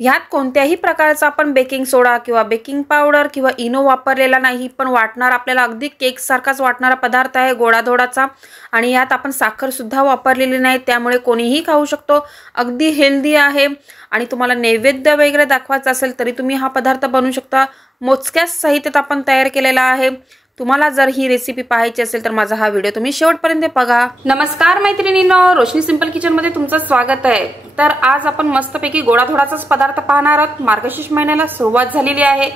ह्यात कोणत्याही प्रकारचा आपण बेकिंग सोडा किंवा बेकिंग पावडर किंवा इनो वापरलेला नाही, पण वाटणार आपल्याला अगदी केक सारखाच वाटणारा पदार्थ आहे गोडाधोडाचा। आणि यात आपण साखर सुद्धा वापरलेली नाही, त्यामुळे कोणीही खाऊ शकतो। अगदी हेल्दी आहे आणि तुम्हाला नैवेद्य वगैरे दाखवायचा असेल तरी तुम्ही हा पदार्थ बनवू शकता। मोजक्याच साहित्यात आपण तयार केलेला आहे। तुम्हाला जर ही रेसिपी पाहायची असेल तर माझा हा व्हिडिओ तुम्ही शेवटपर्यंत बघा। नमस्कार मैत्रिणींनो, रोशनी सिंपल किचन मध्ये तुमचं स्वागत आहे। तर आज आपण मस्तपैकी गोडाधोडाचाच पदार्थ पाहणार आहोत। मार्गशीर्ष महिन्याला सुरुवात झालेली आहे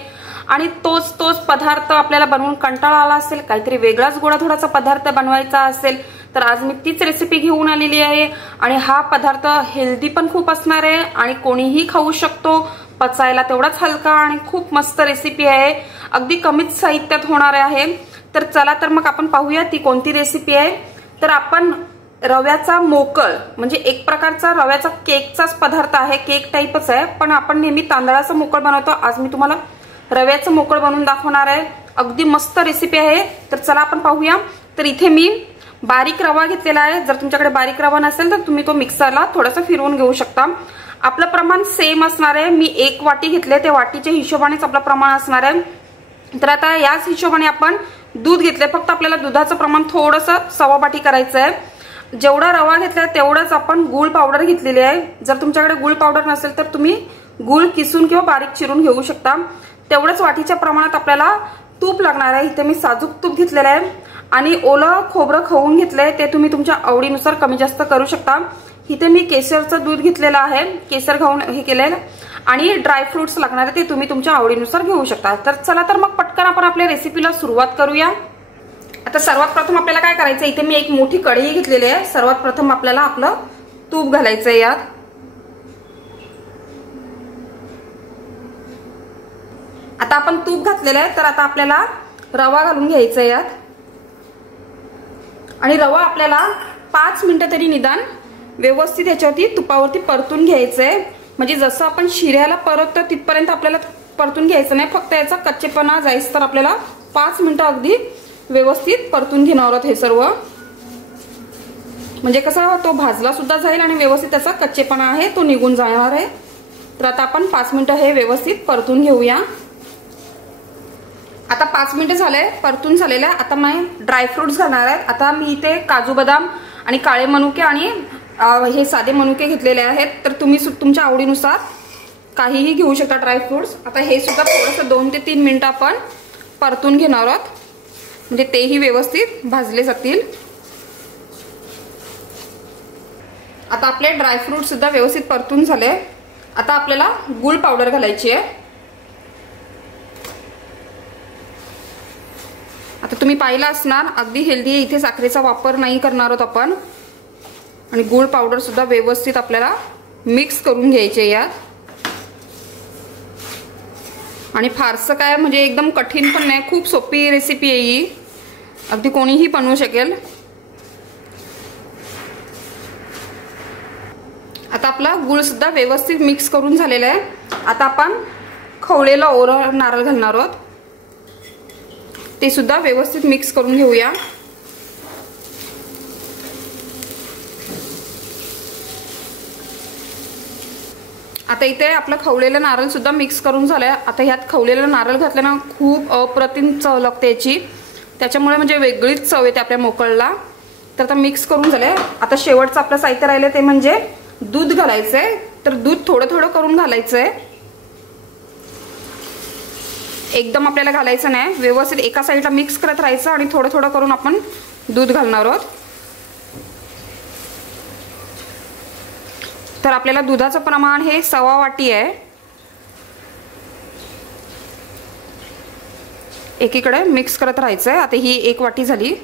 आणि तोच पदार्थ आपल्याला बनवून कंटाळा आला असेल, काहीतरी वेगळाच गोडाधोडाचा पदार्थ बनवायचा असेल तर आज मी तीच रेसिपी घेऊन आलेली आहे। आणि हा पदार्थ हेल्दी पण खूप असणार आहे आणि कोणीही खाऊ शकतो, पचायला तेवढाच हलका आणि खूप मस्त रेसिपी आहे। अगदी कमीच साहित्यात होणार आहे। तर चला तर मग आपण पाहूया ती कोणती रेसिपी आहे। तर आपण रव्याचा मोकळ म्हणजे एक प्रकारचा रव्याचा केकचाच पदार्थ आहे, केक टाइपच आहे, पण आपण नेहमी तांदळाचा मोकळ बनवतो। आज मी तुम्हाला रव्याचं मोकळ बनवून दाखवणार आहे। अगदी मस्त रेसिपी आहे। तर चला आपण पाहूया। तर इथे मी बारीक रवा घेतलेला आहे। जर तुमच्याकडे बारीक रवा नसेल तर तुम्ही तो मिक्सरला थोडासा फिरवून घेऊ शकता। आपलं प्रमाण सेम असणार आहे। मी 1 वाटी घेतले, त्या वाटीच्या हिशोबानेच आपलं प्रमाण असणार आहे। तर आता याच हिशोबाने आपण दूध घेतले, फक्त आपल्याला दुधाचं प्रमाण थोडंसं 1.25 वाटी करायचं आहे। जेवढा रवा घेतलाय तेवढंच आपण गूळ पावडर घेतलेली आहे। जर तुमच्याकडे गूळ पावडर नसेल तर तुम्ही गूळ किसून किंवा बारीक चिरून घेऊ शकता। तेवढंच वाटीच्या प्रमाणात आपल्याला तूप लागणार आहे। इथे मी साजूक तूप घेतलेलं आहे आणि ओलं खोबरं खवून घेतलंय, ते तुम्ही तुमच्या आवडीनुसार कमी जास्त करू शकता। इथे मी केसरचं दूध घेतलेलं आहे, केसर घाऊन हे केलेलं, आणि ड्रायफ्रुट्स लागणार आहे, ते तुम्ही तुमच्या आवडीनुसार घेऊ शकता। तर चला तर मग पटकन आपण आपल्या रेसिपीला सुरुवात करूया। आता सर्वात प्रथम आपल्याला काय करायचं, इथे मी एक मोठी कढई घेतलेली आहे। सर्वात प्रथम आपल्याला आपलं तूप घालायचंय यात। आता आपण तूप घातलेलं आहे, तर आता आपल्याला रवा घालून घ्यायचा यात। आणि रवा आपल्याला 5 मिनिटं तरी निदान व्यवस्थित याच्यावरती तुपावरती परतून घ्यायचंय। म्हणजे जसं आपण शिऱ्याला परततो तिथपर्यंत आपल्याला परतून घ्यायचं नाही, फक्त याचा कच्चेपणा जाईस तर आपल्याला 5 मिनिटं अगदी व्यवस्थित परतून घेणार आहोत हे सर्व। म्हणजे कसं तो भाजला सुद्धा जाईल आणि व्यवस्थित त्याचा कच्चेपणा आहे तो निघून जाणार आहे। तर आता आपण 5 मिनिटं हे व्यवस्थित परतून घेऊया। आता 5 मिनिटं झाले परतून झालेले। आता मी ड्रायफ्रुट्स घालणार आहे। आता मी इथे काजू बदाम आणि काळे मनुके आणि हे साधे मनुके घेतलेले आहेत, तर तुम्ही तुमच्या आवडीनुसार काहीही घेऊ शकता ड्रायफ्रुट्स। आता हे सुद्धा थोडंसं 2 ते 3 मिनिटं आपण परतून घेणार आहोत, म्हणजे तेही व्यवस्थित भाजले जातील। आता आपले ड्रायफ्रुट सुद्धा व्यवस्थित परतून झाले। आता आपल्याला गूळ पावडर घालायची आहे। आता तुम्ही पाहिलं असणार अगदी हेल्दी आहे, इथे साखरेचा वापर नाही करणार आहोत आपण। आणि गूळ पावडर सुद्धा व्यवस्थित आपल्याला मिक्स करून घ्यायचे यात। आणि फारसं काय म्हणजे एकदम कठीण पण नाही, खूप सोपी रेसिपी आहे ही, अगदी कोणीही बनवू शकेल। आता आपला गूळ सुद्धा व्यवस्थित मिक्स करून झालेला आहे। आता आपण खवलेला ओला नारळ घालणार आहोत, ते सुद्धा व्यवस्थित मिक्स करून घेऊया। आता इथे आपलं खवलेलं नारळ सुद्धा मिक्स करून झालंय। आता ह्यात खवलेलं नारळ घातल्यानं खूप अप्रतिम चव लागते याची, त्याच्यामुळे म्हणजे वेगळीच चव येते आपल्या मोकळला। तर आता मिक्स करून झालंय। आता शेवटचं आपलं साहित्य राहिलं ते म्हणजे दूध घालायचंय। तर दूध थोडं थोडं करून घालायचंय, एकदम आपल्याला घालायचं नाही, व्यवस्थित एका साईडला मिक्स करत राहायचं आणि थोडं थोडं करून आपण दूध घालणार आहोत। तर आपल्याला दुधाचं प्रमाण हे 1.25 वाटी आहे। एकीकडे मिक्स करत राहायचंय। आता ही 1 वाटी झाली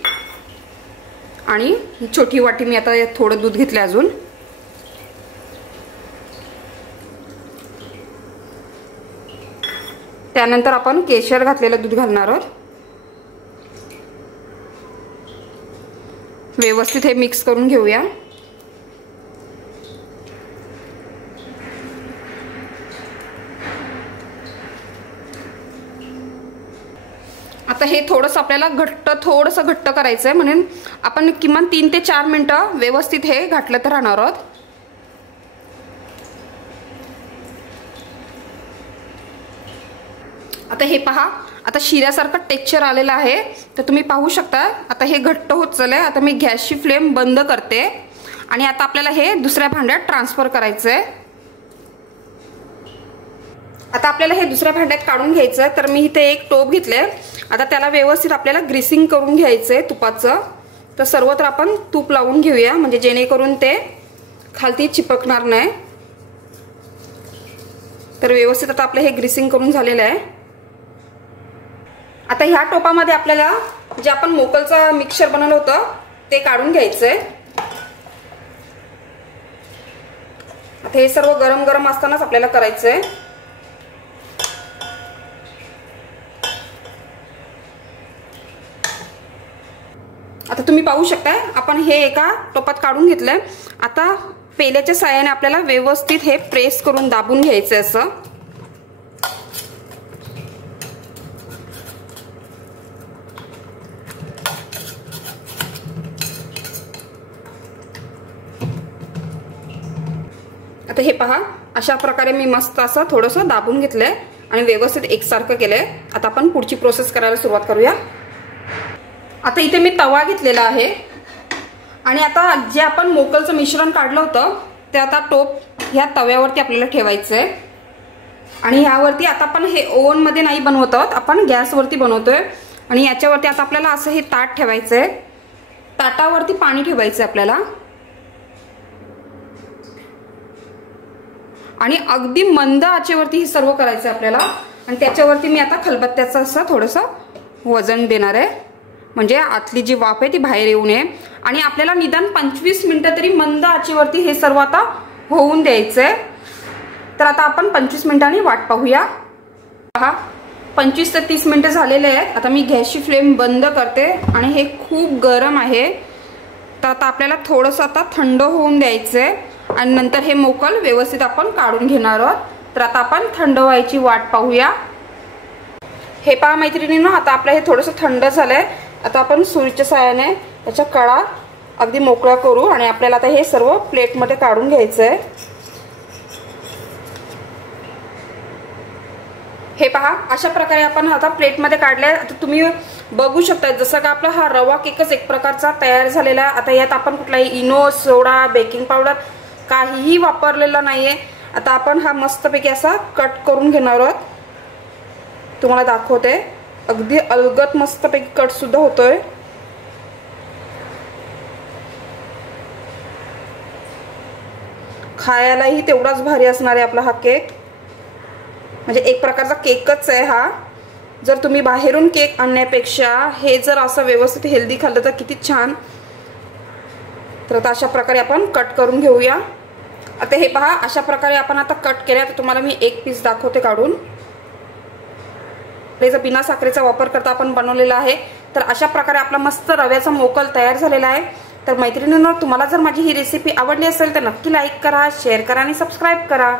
आणि ही छोटी वाटी मी आता थोडं दूध घेतलं अजून। त्यानंतर आपण केशर घातलेलं दूध घालणार आहोत। व्यवस्थित हे मिक्स करून घेऊया। आता हे थोडंसं आपल्याला थोडंसं घट्ट करायचं आहे, म्हणून आपण किमान 3 ते 4 मिनिटं व्यवस्थित हे घाटलं तर राहणार आहोत। आता हे पहा, आता शिऱ्यासारखं टेक्स्चर आलेलं आहे, तर तुम्ही पाहू शकता आता हे घट्ट होत चाललंय। आता मी गॅसची फ्लेम बंद करते आणि आता आपल्याला हे दुसऱ्या भांड्यात ट्रान्सफर करायचं आहे। आता आपल्याला हे दुसऱ्या भांड्यात काढून घ्यायचं आहे, तर मी इथे एक टोप घेतले। आता त्याला व्यवस्थित आपल्याला ग्रीसिंग करून घ्यायचंय तुपाचं। तर सर्वत्र आपण तूप लावून घेऊया, म्हणजे जेणेकरून ते खालती चिपकणार नाही। तर व्यवस्थित आता आपलं हे ग्रीसिंग करून झालेलं आहे। आता ह्या टोपामध्ये आपल्याला जे आपण मोकलचं मिक्सचर बनवलं होतं ते काढून घ्यायचंय। आता हे सर्व गरम गरम असतानाच आपल्याला करायचंय। आता तुम्ही पाहू शकताय आपण हे एका टोपात काढून घेतलंय। आता पेल्याच्या साहाय्याने आपल्याला व्यवस्थित हे प्रेस करून दाबून घ्यायचं असं। आता हे पहा, अशा प्रकारे मी मस्त असं थोडंसं दाबून घेतलंय आणि व्यवस्थित एकसारखं केलंय। आता आपण पुढची प्रोसेस करायला सुरुवात करूया। आता इथे मी तवा घेतलेला आहे आणि आता जे आपण मोकलचं मिश्रण काढलं होतं ते आता टोप ह्या तव्यावरती आपल्याला ठेवायचं आहे। आणि ह्यावरती आता आपण हे ओव्हन मध्ये नाही बनवत आहोत, आपण गॅसवरती बनवतोय। आणि याच्यावरती आता आपल्याला असं हे ताट ठेवायचंय, ताटावरती पाणी ठेवायचं आपल्याला आणि अगदी मंद आचेवरती हे सर्व करायचं आपल्याला। आणि त्याच्यावरती मी आता खलबत्त्याचं असं थोडंसं वजन देणार आहे, म्हणजे आतली जी वाफ आहे ती बाहेर येऊ नये। आणि आपल्याला निदान 25 मिनिटं तरी मंद आचेवरती हे सर्व आता होऊन द्यायचंय। तर आता आपण 25 मिनिटांनी वाट पाहूया। पहा, 25 ते 30 मिनिटं झालेले आहेत। आता मी गॅसची फ्लेम बंद करते आणि हे खूप गरम आहे, तर आता आपल्याला थोडंसं आता थंड होऊन द्यायचंय आणि नंतर हे मोकल व्यवस्थित आपण काढून घेणार आहोत। तर आता आपण थंड व्हायची वाट पाहूया। हे पहा मैत्रिणींनो, आता आपलं हे थोडंसं थंड झालंय। आता आपण सुरीच्या साहाय्याने त्याच्या कडा अगदी मोकळा करू आणि आपल्याला आता हे सर्व प्लेटमध्ये काढून घ्यायचंय। हे पहा, अशा प्रकारे आपण आता प्लेटमध्ये काढले। आता तुम्ही बघू शकता जसं का आपला हा रवा केकच एक प्रकारचा तयार झालेला आहे। आता यात आपण कुठलाही इनो, सोडा, बेकिंग पावडर काहीही वापरलेलं नाहीये। आता आपण हा मस्तपैकी असा कट करून घेणार आहोत, तुम्हाला दाखवते। अगदी अलगद मस्तपैकी कट सुद्धा होतोय। खायलाही तेवढाच भारी असणार आहे आपला हा केक, म्हणजे एक प्रकारचा केकच आहे हा। जर तुम्ही बाहेरून केक आणण्यापेक्षा हे जर असं व्यवस्थित हेल्दी खाल्लं तर किती छान। तर आता अशा प्रकारे आपण कट करून घेऊया। आता हे पहा, अशा प्रकारे आपण आता कट केल्या। तर तुम्हाला मी एक पीस दाखवते काढून। याचा बिना साखरेचा वापर करता आपण बनवलेला आहे। तर अशा प्रकारे आपला मस्त रव्याचा मोकल तयार झालेला आहे। तर मैत्रिणींनो, तुम्हाला जर माझी ही रेसिपी आवडली असेल तर नक्की लाईक करा, शेअर करा आणि सबस्क्राईब करा।